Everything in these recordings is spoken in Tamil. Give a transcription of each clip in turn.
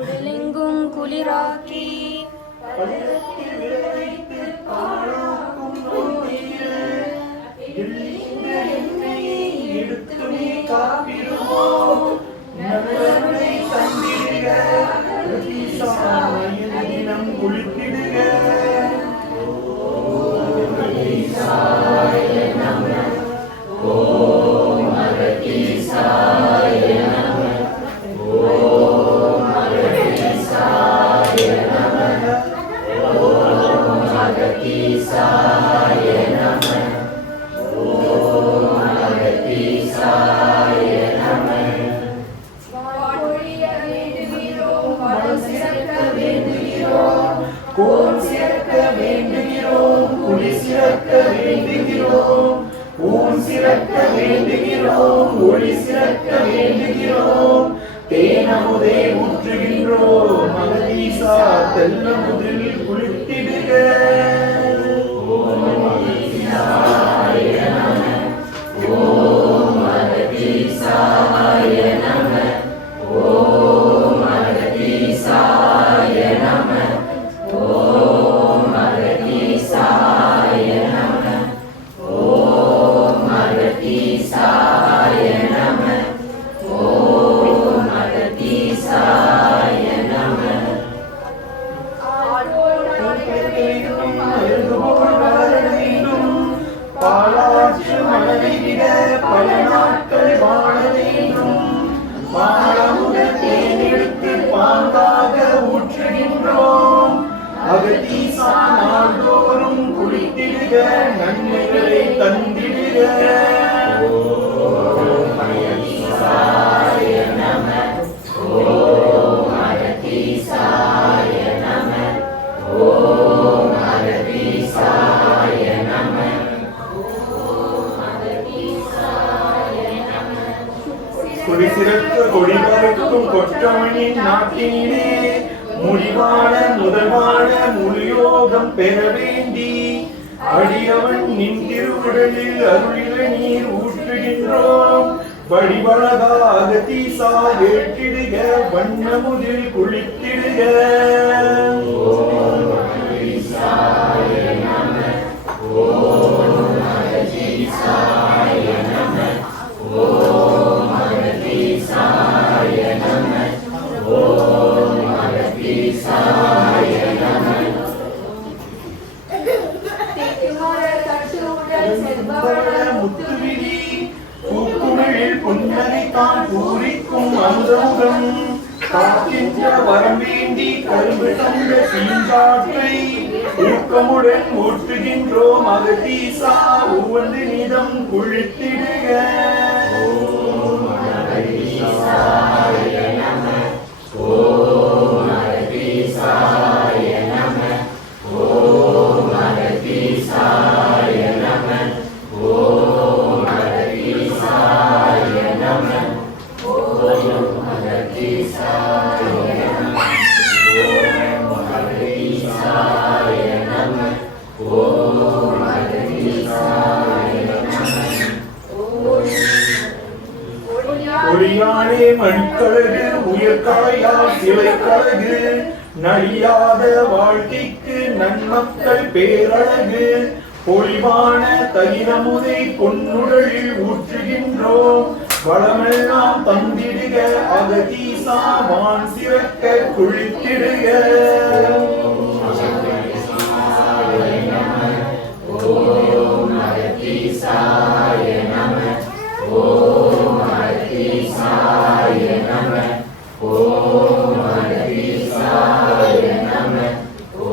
உடலெங்கும் குளிராக்கி பள்ளத்தில் விளைவித்து பாழாக்கும் நோய்தீர எண்ணெயை எடுத்துமே காப்பிடுவோம் நல்லவனை தந்திடுக தினம் குளித்திடுக கோல் சிறக்க வேண்டுகிறோம் குடி சிறக்க வேண்டுகிறோம் ஊன் சிறக்க வேண்டுகிறோம் ஒளி சிறக்க வேண்டுகிறோம் தேனமுதே ஊற்றுகின்றோம் அகதீசா தெல்லமுதில் குளித்திடுக ஓம் அகதீசாய நம ஓம் அகதீசாய நம ஓம் அகதீசாய நம ஓம் அகதீசாய நம ஓம் அகதீசாய நம பாலாற்று மலரை விட பல நாட்கள் வாழ வேண்டும் பாலமுட தேனெடுத்து பாங்காக ஊற்றுகின்றோம் அகதீசா நாள்தோறும் குளித்திடுக நன்மைகளை தந்திடுக ஓம் அகதீசாய நம ஓம் அகதீசாய நம ஓம் அகதீசாய நம கொடி சிறக்க கொடி பறக்கும் கொற்றவனின் நாட்டினிலே முடிவான முதல்வான முழுயோகம் பெற வேண்டி அடியவன் நின் திருவுடலில் அருளில நீர் ஊற்றுகின்றோம் வடிவழகா அகதீசா ஏற்றிடுக வண்ணமுதில் குளித்திடுக ஓம் அகதீசாய நம ஓம் அகதீசாய நம ஓம் அகதீசாய நம ஓம் அகதீசாய நம முத்துவிழி பூக்குமிழில் புன்னகைத்தான் பூரிக்கும் அமுதமுகம் காக்கின்ற வரம் வேண்டி கரும்பு தந்த தீஞ்சாற்றை ஊக்கமுடன் ஊற்றுகின்றோம் அகதீசா ஒவ்வொன்று நிதம் குளித்திடுக ஓம் அகதீசாய நம ஓம் அகதீசாய நம ஓம் அகதீசாய நம ஓம் அகதீசாய நம ஓம் அகதீசாய நம ஓம் அகதீசாய நம ஓம் அகதீசாய நம ஒளியானே மண்கழகு உயர்கலையா சிலைக்கழகு நலியாத வாழ்க்கைக்கு நன்மக்கள் பேரழகு பொலிவான தயிரமுதை பொன்னுடலில் ஊற்றுகின்றோம் வளமெல்லாம் தந்திடுக அகதீசா வான் சிறக்க குளித்திடுக ஓம் அகதீசாய நம ஓம் அகதீசாய நம ஓம் அகதீசாய நம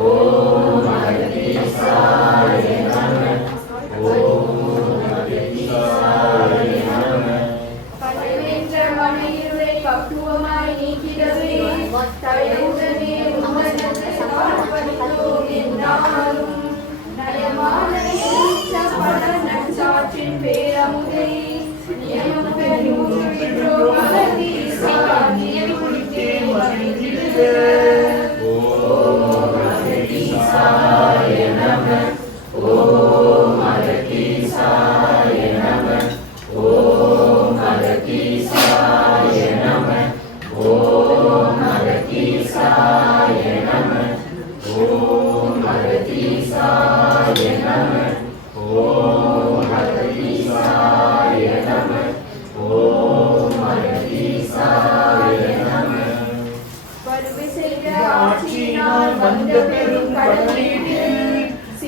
ஓம் அகதீசாய நம ஓம் அகதீசாய நம படைவென்ற மனையுரை பக்குவமாய் நீக்கிடவே தயவுடனே உமனது சார்பளித்தோம் என்றாலும் நயமான பட நற்சாற்றின் பேரமுதை நியமம் பெறுகின்றோம் அகதீசா நியம குளித்தே மகிழ்ந்திடுக ஓம் அகதீசாய நம ஓம் அகதீசாய நம ஓம் அகதீசாய நம ஓம் அகதீசாய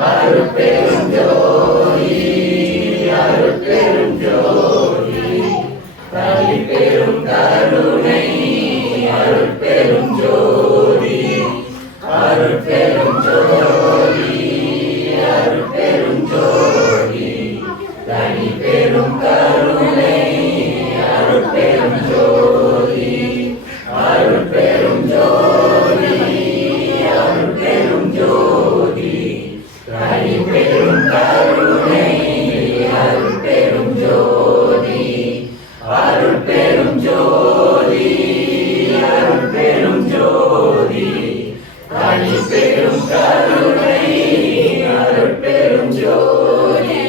அருட்பெரும் ஜோதி அருட்பெரும் ஜோதி தனிப்பெரும் கருணை அருட்பெரும் ஜோதி அருட்பெரும் ஜோதி அருட்பெரும் ஜோதி தனிப்பெரும் கருணை அருட்பெரும் ஜோதி அருட்பெரும் ஜோதி அருட்பெரும் ஜோதி தனிப்பெரும் கருணை அருட்பெரும் ஜோதி அருட்பெரும் ஜோதி அருட்பெரும் ஜோதி தனிப்பெரும் கருணை அருட்பெரும் ஜோதி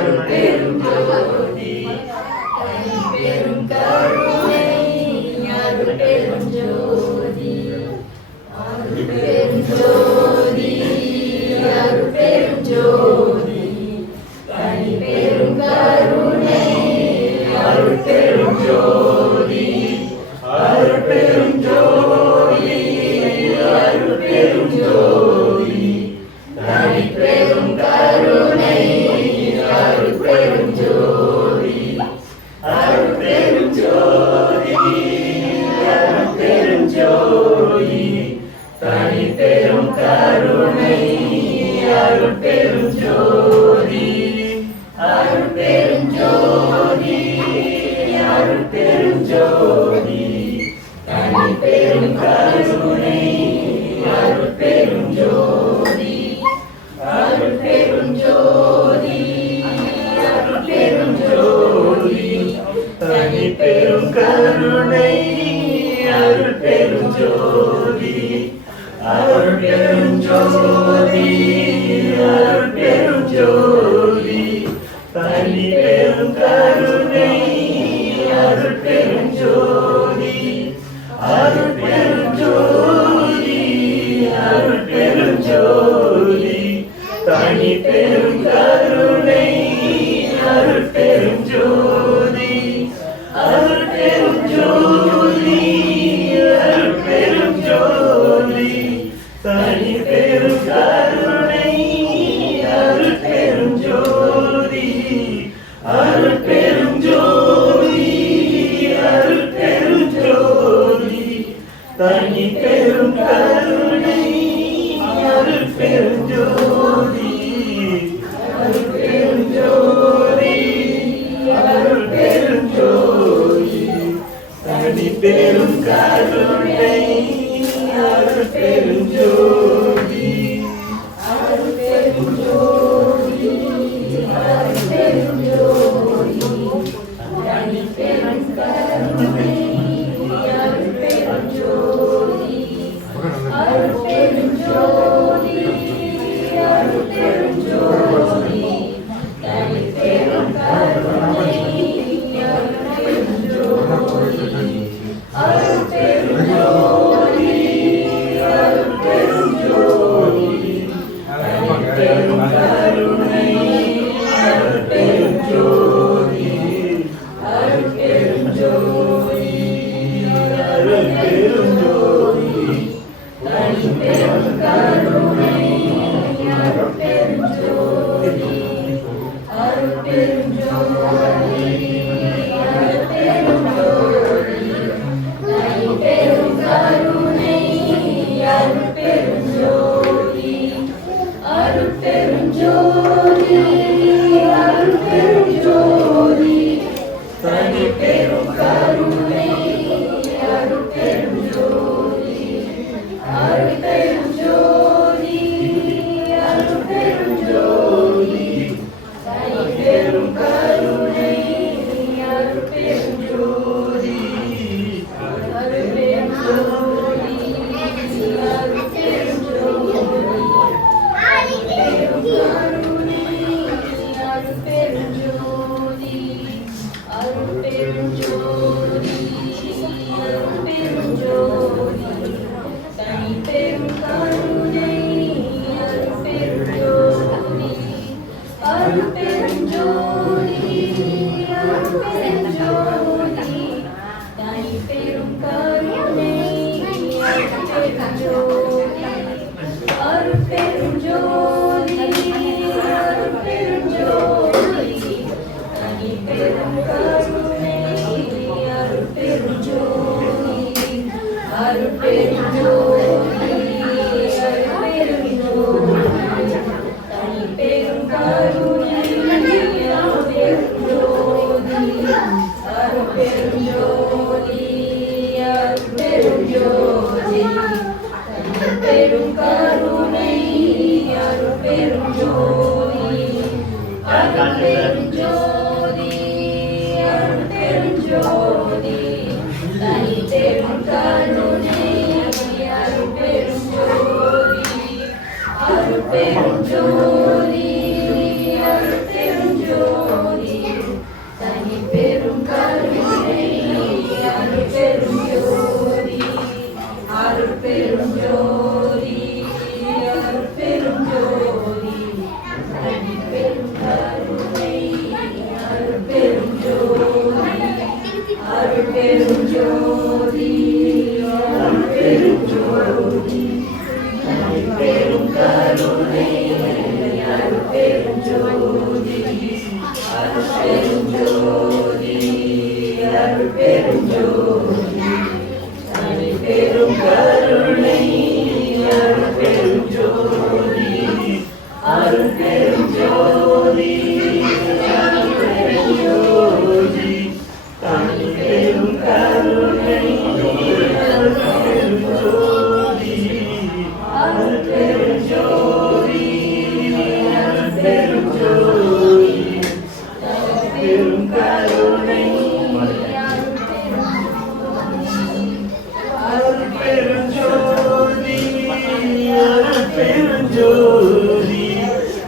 அருட்பெரும் ஜோதி அருட்பெரும் ஜோதி தனிப்பெரும் கருணை அருட்பெரும் ஜோதி அருட்பெரும் ஜோதி அருட்பெரும் ஜோதி தனிப்பெரும் கருணை அருட்பெரும் ஜோதி அருட்பெரும் ஜோதி அருட்பெரும் ஜோதி தனிப்பெரும் கருணை அருட்பெரும் ஜோதி அருட்பெரும் ஜோதி அருட்பெரும் ஜோதி தனிப்பெரும் கருணை அருட்பெரும் ஜோதி அருட்பெரும் ஜோதி அருட்பெரும் ஜோதி தனிப்பெரும் கருணை அருட்பெரும் ஜோதி அருட்பெரும் ஜோதி அருட்பெரும் ஜோதி தனிப்பெரும் கருணை அருட்பெரும் ஜோதி அருட்பெரும் ஜோதி அருட்பெரும் ஜோதி தனிப்பெரும் கருணை அருட்பெரும் ஜோதி அருட்பெரும் ஜோதி அருட்பெரும் ஜோதி தனிப்பெரும் கருணை அருட்பெரும் ஜோதி அருட்பெரும் ஜோதி அருட்பெரும் ஜோதி தனிப்பெரும் கருணை அருட்பெரும் ஜோதி அருட்பெரும் ஜோதி அருட்பெரும் ஜோதி தனிப்பெரும் கருணை அருட்பெரும் ஜோதி அருட்பெரும் ஜோதி அருட்பெரும் ஜோதி தனிப்பெரும் கருணை அருட்பெரும் ஜோதி அருட்பெரும் ஜோதி அருட்பெரும் ஜோதி தனிப்பெரும் கருணை அருட்பெரும் ஜோதி அருட்பெரும் ஜோதி அருட்பெரும் ஜோதி தனிப்பெரும் கருணை அருட்பெரும் ஜோதி அருட்பெரும் ஜோதி அருட்பெரும் ஜோதி தனிப்பெரும் கருணை அருட்பெரும் ஜோதி அருட்பெரும் ஜோதி அருட்பெரும் ஜோதி தனிப்பெரும் கருணை அருட்பெரும் ஜோதி அருட்பெரும் ஜோதி அருட்பெரும் ஜோதி தனிப்பெரும் கருணை அருட்பெரும் ஜோதி அருட்பெரும் ஜோதி அருட்பெரும் ஜோதி தனிப்பெரும் கருணை அருட்பெரும் ஜோதி அருட்பெரும் ஜோதி அருட்பெரும் ஜோதி தனிப்பெரும் கருணை அருட்பெரும் ஜோதி அருட்பெரும் ஜோதி அருட்பெரும் ஜோதி அருட்பெரும் கருணை அருட்பெரும் ஜோதி அருட்பெரும் ஜோதி அருட்பெரும் ஜோதி தனிப்பெரும் கருணை அருட்பெரும் ஜோதி அருட்பெரும் ஜோதி அருட்பெரும் ஜோதி தனிப்பெரும் கருணை அருட்பெரும் ஜோதி பெரும் கருணை அருட்பெரும் ஜோதி அருட்பெரும் ஜோதி அருட்பெரும் ஜோதி தனி பெரும் கருணை அருட்பெரும் ஜோதி அருட்பெரும் ஜோதி அருட்பெரும் ஜோதி தனி பெரும் கருணை அருட்பெரும் ஜோதி அருட்பெரும் ஜோதி அருட்பெரும் ஜோதி தனி பெரும் கருணை அருட்பெரும் ஜோதி அருட்பெரும் ஜோதி அருட்பெரும் ஜோதி தனி பெரும் கருணை அருட்பெரும் ஜோதி அருட்பெரும் ஜோதி அருட்பெரும் ஜோதி தனி பெரும் கருணை அருட்பெரும் ஜோதி அருட்பெரும் ஜோதி அருட்பெரும் ஜோதி தனி பெரும் கருணை அருட்பெரும் ஜோதி அருட்பெரும் ஜோதி அருட்பெரும் ஜோதி பெரும் கருணை அருட்பெரும் ஜோதி அருட்பெரும் ஜோதி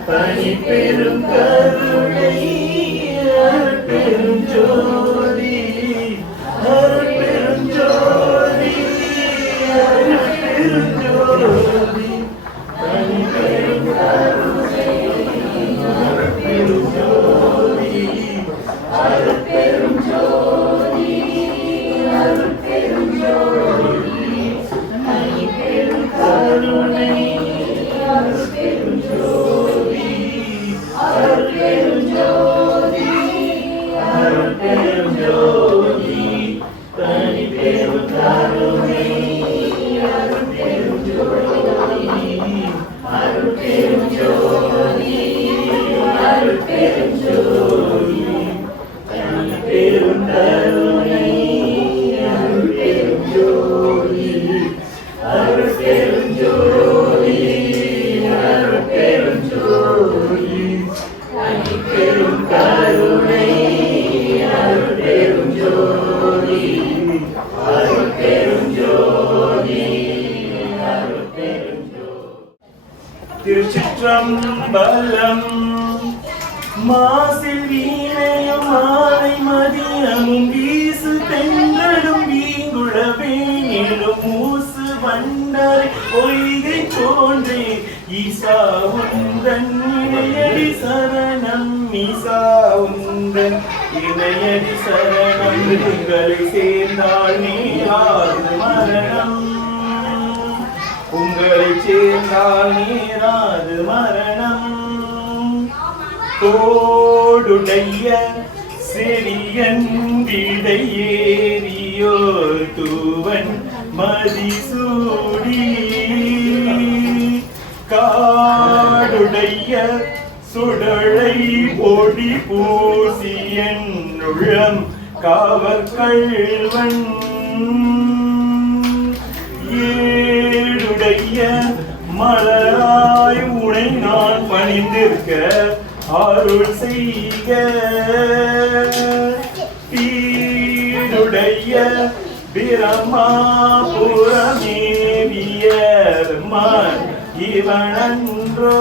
தனி பெரும் கருணை அருட்பெரும் ஜோதி அருட்பெரும் ஜோதி அருட்பெரும் ஜோதி தனி பெரும் கருணை அருட்பெரும் ஜோதி அருட்பெரும் ஜோதி அருட்பெரும் ஜோதி தனி பெரும் கருணை அருட்பெரும் ஜோதி அருட்பெரும் ஜோதி அருட்பெரும் ஜோதி தனி பெரும் கருணை அருட்பெரும் ஜோதி அருட்பெரும் ஜோதி அருட்பெரும் ஜோதி தனி பெரும் கருணை அருட்பெரும் ஜோதி அருட்பெரும் ஜோதி அருட்பெரும் ஜோதி தனி பெரும் கருணை அருட்பெரும் ஜோதி அருட்பெரும் ஜோதி அருட்பெரும் ஜோதி திருச்சிற்றம்பலம் மாசில் வீணையும் மாலை மதியமும் வீசு தென்றலும் வீங்குழவே நிலும் மூசு வண்டரை பொய்கை தோன்றே ஈசா உந்தன் இணையடி சரணம் ஈசா உந்தன் இணையடி சரணம் உங்களை சேர்ந்தால் நீராது மரணம் உங்களை சேர்ந்தால் நீராது மரணம் தோடுடைய செவியன் விடையேறியோ தூவன் மதிசூடி காடுடைய சுடலை பொடி பூசியன் உள்ளம் காவற்கள்வன் ஏடுடைய மலராய் உனை நான் பணிந்திருக்க அருள் செய்க பீடுடைய பிரமாபுரமேவியர் மன் இவனன்றோ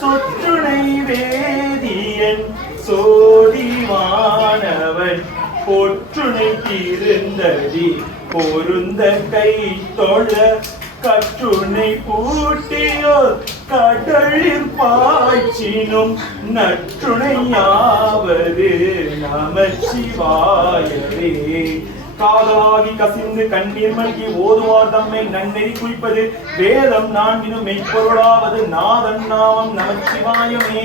சொற்றுணை வேதியன் சோதிவானவன் பொற்றுணை திருந்தடி பொருந்த கை தொழ கற்றுணை பூட்டியோர் கடலில் பாய்ச்சினும் நற்றுணையாவது நமச்சிவாயவே காதலாகி கசிந்து கண்ணீர் மல்கி ஓதுவார் தம்மை நன்னெறி குளிப்பது வேதம் நான்கினும் மெய்ப்பொருளாவது நாதன் நாமம் நமச்சிவாயமே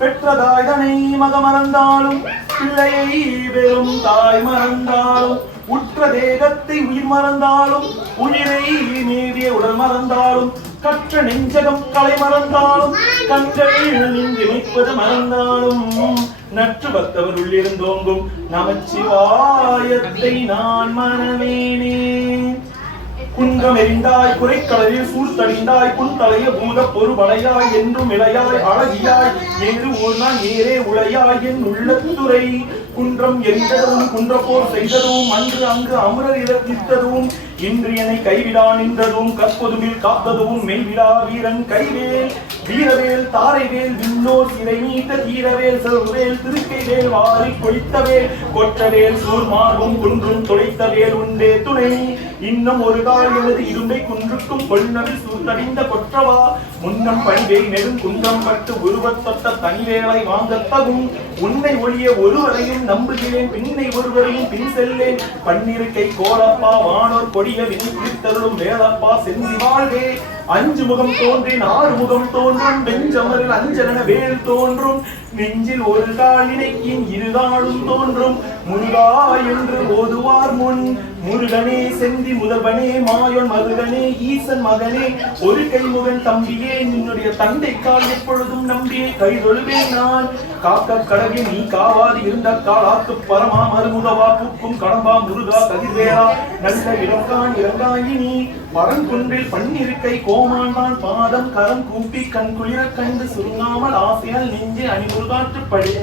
பெற்றதாய் தனை மகமறந்தாலும் பிள்ளையை வெறும் தாய் மறந்தாலும் உற்ற தேகத்தை உயிர் மறந்தாலும் உயிரை மேவிய உடல் மறந்தாலும் கற்ற நெஞ்சகம் கலை மறந்தாலும் கண்கள் நின்று நிற்பது மறந்தாலும் நற்று பக்தவர் உள்ளிருந்தோங்கும் நமச்சிவாயத்தை நான் மனவேனே. குன்றம் எரிந்தாய் குறைக்கடலில் சூழ்த்தடிந்தாய் புன்தலைய பூத பொறுபடையாய் என்றும் இளையாய் அழகியாய் ஏறு ஊர்தான் ஏரே உளையாய் என் உள்ளத்துறை குன்றம் எரிந்ததும் குன்றப்போர் செய்ததும் அன்று அங்கு அமரர் இழப்பித்ததும் இன்று என்னை கைவிடா நின்றதும் கற்பொதுவில் காத்ததும் மெய்விடா வீரன் கைவேல் வீரவேல் தாரைவேல் விண்ணோர் சிறை மீட்ட தீரவேல் செல்வேல் திருக்கைவேல் வாரி கொளித்தவேல் கொற்றவேல் சூர்மார்பும் குன்றும் தொலைத்தவேல் உண்டே துணை இன்னும் ஒரு கால் எனது இரும்பை குன்றுக்கும் கொள்நவில் சூழ்த்தடிந்த கொற்றவா முன்னம் பணிவை நெடும் குன்றம் பட்டு உருவத் தொட்ட தனிவேலை வாங்கத்தகும் உன்னை ஒழிய ஒருவரையும் நம்புகிறேன் பின்னை ஒருவரையும் பின் செல்லேன் பன்னிருக்கை கோலப்பா வானோர் கொடிய வினை குறித்தருளும் வேலப்பா செந்தி வாழ்வே அஞ்சு முகம் தோன்றேன் ஆறு முகம் தோன்றும் வெஞ்சமரில் அஞ்சலன வேல் தோன்றும் நெஞ்சில் ஒரு காலினைக்கின் இருகாலும் தோன்றும் முருகா என்று ஓதுவார் முன் முருகனே செந்தி முதல்வனே மாயோன் மருகனே ஈசன் மகனே ஒரு கைமுகன் தம்பியே நின்னுடைய தந்தை கால் எப்பொழுதும் நம்பியே கைதொழுவேன் நான் காக்க கடவே நீ காவாது இருந்த காலாத்து பரமா மருமுகவா பூக்கும் கடம்பா முருகா கதிர்வேலா நல்ல இறங்கான் இறங்காயினி பரங்குன்றில் பன்னிருக்கை கோமான்தான் பாதம் கரம் கூப்பி கண் குளிர கண்டு சுருங்காமல் ஆசையால் நெஞ்சே அணிமுருகாற்றுப்படே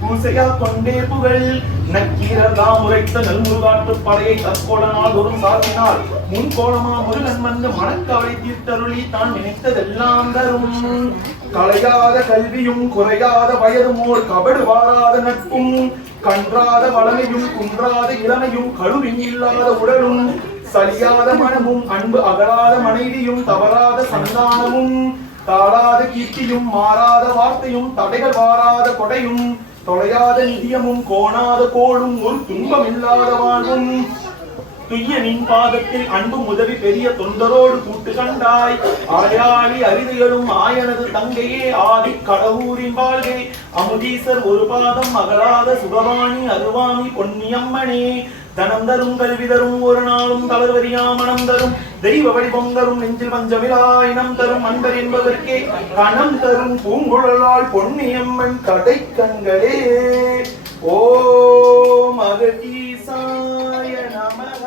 பூசையா கொண்டே புகழ் நக்கீரர்தாம் உரைத்த நல்முருகாற்று படையை தற்கோளனால் ஒரு சாத்தினால் முன்கோளமா முருகன் வந்து மனக்கவலை தீர்த்தருளி தான் நினைத்ததெல்லாம் தரும் கலையாத கல்வியும் குறையாத வயதும் ஓர் கபடு வாராத நட்பும் கன்றாத வளமையும் குன்றாத இளமையும் கழுவின் இல்லாத உடலும் சலியாத மனமும் அன்பு அகலாத மனைவியும் தவறாத சந்தானமும் தாழாத கீர்த்தியும் மாறாத வார்த்தையும் தடைகள் வாராத கொடையும் தொலையாத நிதியமும் கோணாத கோளும் ஒரு துன்பம் இல்லாத வாழ்வும் துய்யனின் பாதத்தில் அன்பும் உதவி பெரிய தொண்டரோடு கூட்டு கண்டாய் அரையாளி அரிதைகளும் ஆயனது தங்கையே ஆதி கடவுரின் வாழ்கை அமுதீசர் ஒரு பாதம் அகலாத சுகவாணி அருவாமி பொன்னியம்மனே தனம் தரும் கல்வி தரும் ஒரு நாளும் தளர்வரியா மனம் தரும் தெய்வ வடிவம் தரும் நெஞ்சில் பஞ்சமிலா இனம் தரும் அன்பர் என்பதற்கே கணம் தரும் பூங்குழலால் பொன்னியம்மன் கடை கண்களே ஓம் அகதீசாய நமக.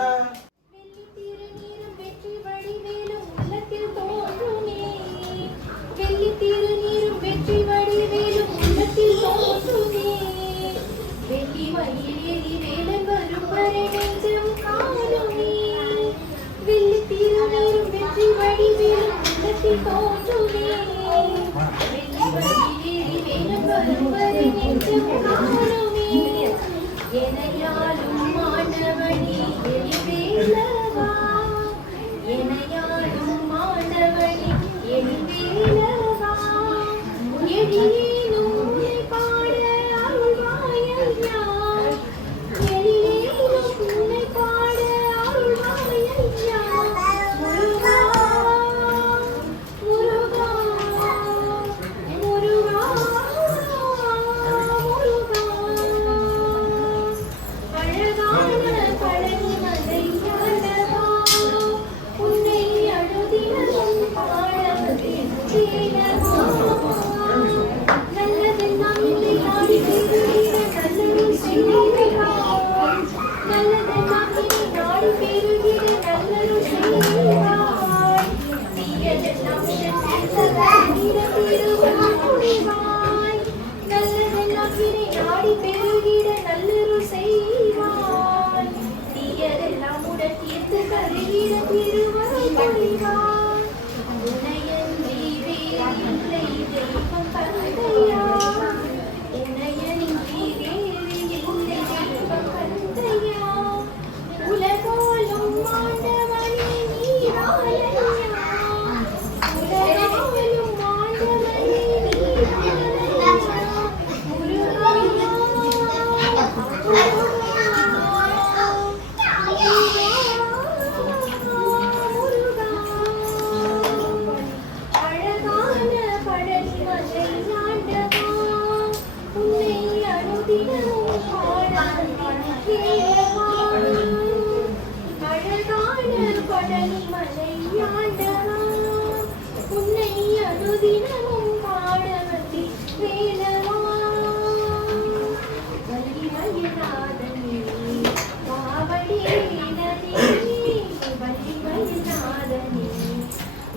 Bye.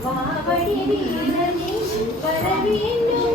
வாவடி வீரனே வர வேண்டும்